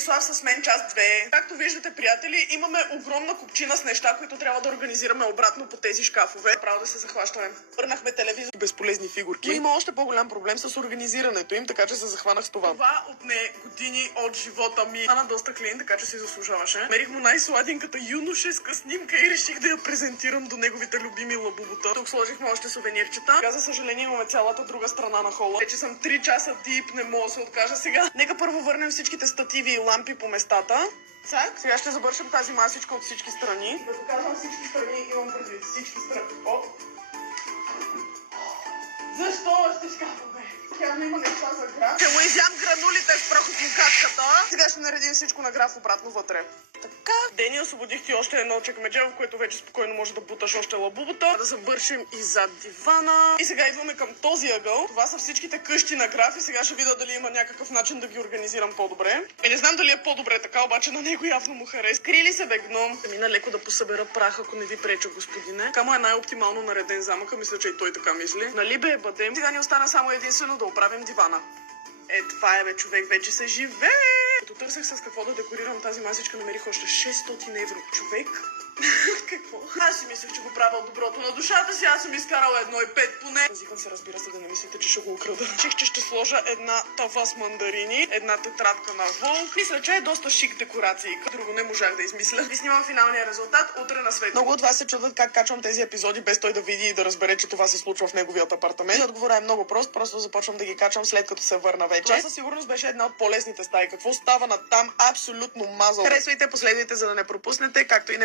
Станислав с мен част 2. Както виждате, приятели, имаме огромна купчина с неща, които трябва да организираме обратно по тези шкафове. Право да се захващаме. Върнахме телевизор и безполезни фигурки. Но има още по-голям проблем с организирането им, така че се захванах с това. Това отне години от живота ми. Стана доста клин, така че си заслужаваше. Мерих му най-сладеньката юношеска снимка и реших да я презентирам до неговите любими лабубута. Тук сложихме още сувенирчета. Сега, за съжаление, имаме цялата друга страна на хола. Вече съм 3 часа дип, не мога да се откажа сега. Нека първо върнем всичките стативи и лампи по местата. Сега ще забършим тази масичка от всички страни. Да показвам всички страни, имам предвид всички страни. О! Защо още шкафове? Явно има неща за граф. Ще му изям гранулите с прахосмокачката. Сега ще наредим всичко на граф обратно вътре. Така. Дени, освободих ти още едно чекмедже, в което вече спокойно може да буташ още лабубата. Да завършим и зад дивана. И сега идваме към този ъгъл. Това са всичките къщи на граф и сега ще видя дали има някакъв начин да ги организирам по-добре. И не знам дали е по-добре така, обаче на него явно му хареса. Крили се, бе, гном. Мина леко да посъбера прах, ако не ви преча, господине. Така му е най-оптимално нареден замъка, мисля, че и той така мисли. Нали бе, бъдем. Сега ни остана само единствено да оправим дивана. Това е, бе, човек, вече се живее. Като търсех с какво да декорирам тази масичка, намерих още 600 евро. Човек? Какво? Аз си мислех, че го правя от доброто на душата си. Аз съм изкарала 1,5 поне. Назикам се, разбира се, да не мислите, че ще го украда. Реших, че ще сложа една тава с мандарини, една тетрадка на волк. Мисля, че е доста шик декорации. Друго не можах да измисля. Ви снимам финалния резултат утре на свет. Много от вас се чудят как качвам тези епизоди без той да види и да разбере, че това се случва в неговият апартамент. И отговорът е много прост. Просто започвам да ги качвам след като се върна вече. Това със сигурност беше една от по-лесните стаи. Какво става на там? Абсолютно мазал. Харесвайте последните, за да не пропуснете, както и неговата